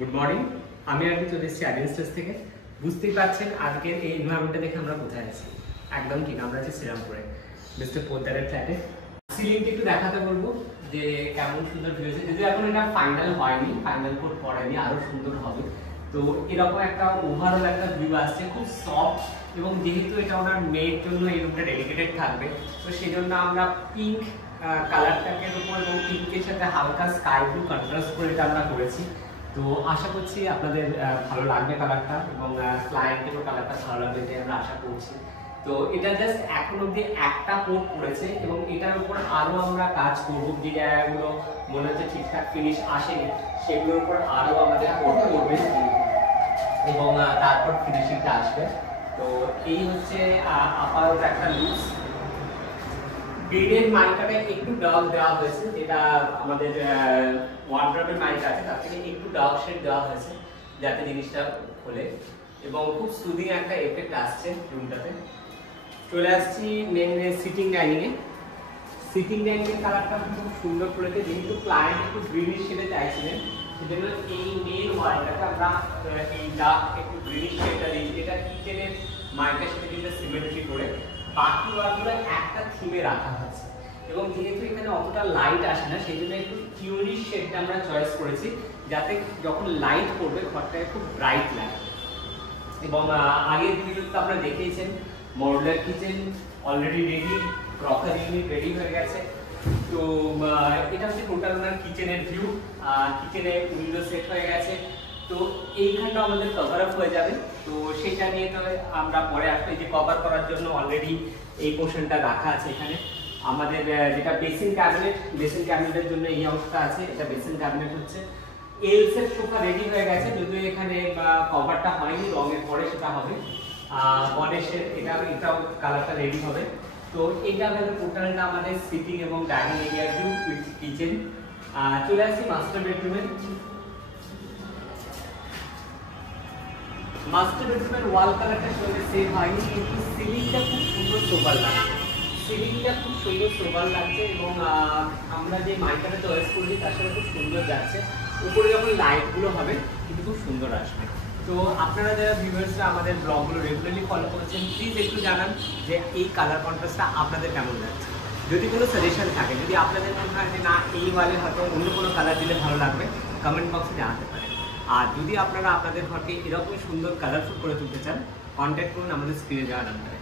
Good morning. আমি আর কি চলে এসেছি আইডিয়াল স্টেজ থেকে। বুঝতেই পারছেন আজকের এই এনভায়রনমেন্টটা দেখে আমরা কোথায় আছি। একদম ঠিক আমরা আছি শ্রীরামপুরে মিস্টার পোদ্দারের ফ্ল্যাটে। সিলিংটি একটু দেখাতে বলবো যে কেমন সুন্দর ভিউ আছে। যদিও এখন এটা ফাইনাল হয়নি, ফাইনাল কোড পড়েনি, আরো সুন্দর হবে। তো এরকম একটা ওভারঅল একটা ভিউ আসছে, খুব সফট। এবং যেহেতু এটা ওনার মেয়ের জন্য এই রুমটা ডেডিকেটেড থাকবে, তো সেই জন্য আমরা পিঙ্ক কালারটাকে উপর এবং পিঙ্কের সাথে হালকা স্কাই ব্লু কন্ট্রাস্ট করে এটা আমরা করেছি। তো আশা করছি আপনাদের ভালো লাগবে কালারটা, এবং ক্লায়েন্টেরও কালারটা ভালো লাগবে এটাই আমরা আশা করছি। তো এটা জাস্ট এখন অব্দি একটা কোট করেছে এবং এটার উপর আরো আমরা কাজ করব। যে জায়গাগুলো মনে হচ্ছে ঠিকঠাক ফিনিশ আসেনি সেগুলোর উপর আরো আমাদের কোট করবে এবং তারপর ফিনিশিংটা আসবে। তো এই হচ্ছে আপাতত একটা লুকস। বেডের মাইকাটা একটু ডার্ক দেওয়া হয়েছে, যেটা আমাদের ওয়ার্ড্রবের মাইক আছে তার থেকে একটু ডার্ক শেড দেওয়া হয়েছে যাতে জিনিসটা খোলে, এবং খুব সুদিং একটা এফেক্ট আসছে রুমটাতে। চলে আসছি মেন সিটিং ডাইনিং এ। সিটিং ডাইনিং এর কালারটা খুব সুন্দর করেছে, যেহেতু ক্লায়েন্ট একটু গ্রিনিশ শেডে চাইছিলেন সেজন্য এই মেন ওয়ালটাতে আমরা এই ডার্ক একটু গ্রিনিশ শেডটা দিয়েছি। এটা কিচেনের মাইকের সাথে কিন্তু সিমেট্রি করে বাকি ওয়ালগুলো একটা থিমে রাখা হয়েছে। এবং যেহেতু এখানে অতটা লাইট আসে না সেই জন্য একটু কিউরিশ শেডটা আমরা চয়েস করেছি, যাতে যখন লাইট পড়বে ঘরটায় খুব ব্রাইট লাগে। এবং আগের ভিডিওতে আপনারা দেখেইছেন modular kitchen already ready, crockery unit ready হয়ে গেছে। তো এটা হচ্ছে টোটাল ওনার কিচেনের ভিউ। কিচেনে উইন্ডো সেট হয়ে গেছে, তো এইখানটা আমাদের কভার আপ হয়ে যাবে। তো সেটা নিয়ে তো আমরা পরে আসলে যে কভার করার জন্য অলরেডি এই পোর্শনটা রাখা আছে। এখানে আমাদের যেটা বেসিন ক্যাবিনেট, বেসিন ক্যাবিনেটের জন্য এই অংশটা আছে, এটা বেসিন ক্যাবিনেট হচ্ছে। এলসের সোফা রেডি হয়ে গেছে, যদিও এখানে কভারটা হয়নি, রঙের পরে সেটা হবে। গণেশের এটাও কালারটা রেডি হবে। তো এটা হলো টোটালটা আমাদের সিটিং এবং dining area view with kitchen. চলে আসছি মাস্টার বেডরুমে। মাস্টার বেডরুমের ওয়াল কালারটা সঙ্গে সেম হয়নি, কিন্তু সিলিংটা খুব সুন্দর সোবার লাগছে। সিলিংটা খুব সুন্দর সোবার লাগছে এবং আমরা যে মাইকাটা চয়েস করেছি তার সাথে খুব সুন্দর যাচ্ছে। উপরে যখন লাইটগুলো হবে কিন্তু খুব সুন্দর আসবে। তো আপনারা যারা ভিউয়ার্সরা আমাদের ব্লগগুলো রেগুলারলি ফলো করছেন, প্লিজ একটু জানান যে এই কালার কন্ট্রাস্টটা আপনাদের কেমন লাগছে। যদি কোনো সাজেশন থাকে, যদি আপনাদের মনে হয় যে না এই ওয়ালে হয়তো অন্য কোনো কালার দিলে ভালো লাগবে, কমেন্ট বক্সে জানাতে পারেন। আর যদি আপনারা আপনাদের ঘরকে এরকম সুন্দর কালারফুল করে তুলতে চান, কন্ট্যাক্ট করুন আমাদের স্ক্রিনে যাওয়া নাম্বারে।